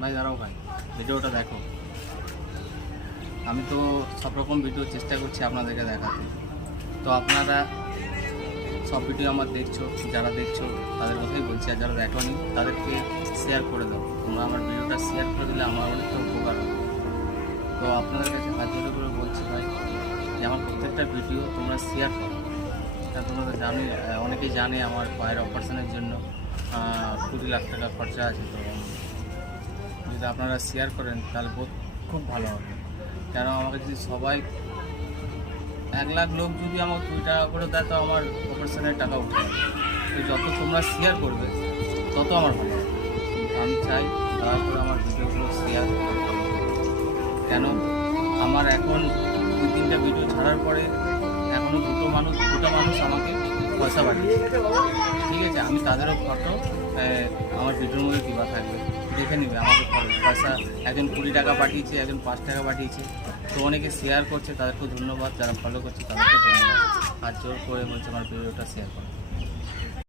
ভাই দাঁড়াও ভাই, ভিডিওটা দেখো। আমি তো সব রকম ভিডিও চেষ্টা করছি আপনাদেরকে দেখাতে, তো আপনারা সব ভিডিও আমার দেখছো, যারা দেখছো তাদের কথাই বলছি, আর যারা দেখোনি তাদেরকে শেয়ার করে দাও। তোমরা আমার ভিডিওটা শেয়ার করে দিলে আমার অনেকটা উপকার হবে। তো আপনাদের কাছে হাত জোড় করে বলছি ভাই যে আমার প্রত্যেকটা ভিডিও তোমরা শেয়ার করো। কারণ তোমরা জানোই, অনেকেই জানে আমার পায়ের অপারেশনের জন্য 20 লাখ টাকা খরচা আছে। তো যদি আপনারা শেয়ার করেন তাহলে খুব ভালো হবে। কেন আমাকে যদি সবাই 1 লাখ লোক যদি আমাকে 2 টাকা করে দেয় তো আমার অপারেশনের টাকা উঠে যাবে। তো যত তোমরা শেয়ার করবে তত আমার ভালো হবে। আমি চাই দয়া করে আমার ভিডিওগুলো শেয়ার করতে। কেন আমার এখন 2-3টা ভিডিও ছাড়ার পরে এখনও দুটো মানুষ আমাকে পয়সা পাঠিয়েছে। ঠিক আছে, আমি তাদেরও ফটো আমার ভিডিওর মধ্যে দেওয়া থাকবে, দেখে নেবে আমাকে পয়সা। একজন 20 টাকা পাঠিয়েছে, একজন 5 টাকা পাঠিয়েছে। তো অনেকে শেয়ার করছে, তাদেরকেও ধন্যবাদ। যারা ফলো করছে তাদেরকেও ধন্যবাদ। আর জোর করে বলছে আমার ভিডিওটা শেয়ার করো।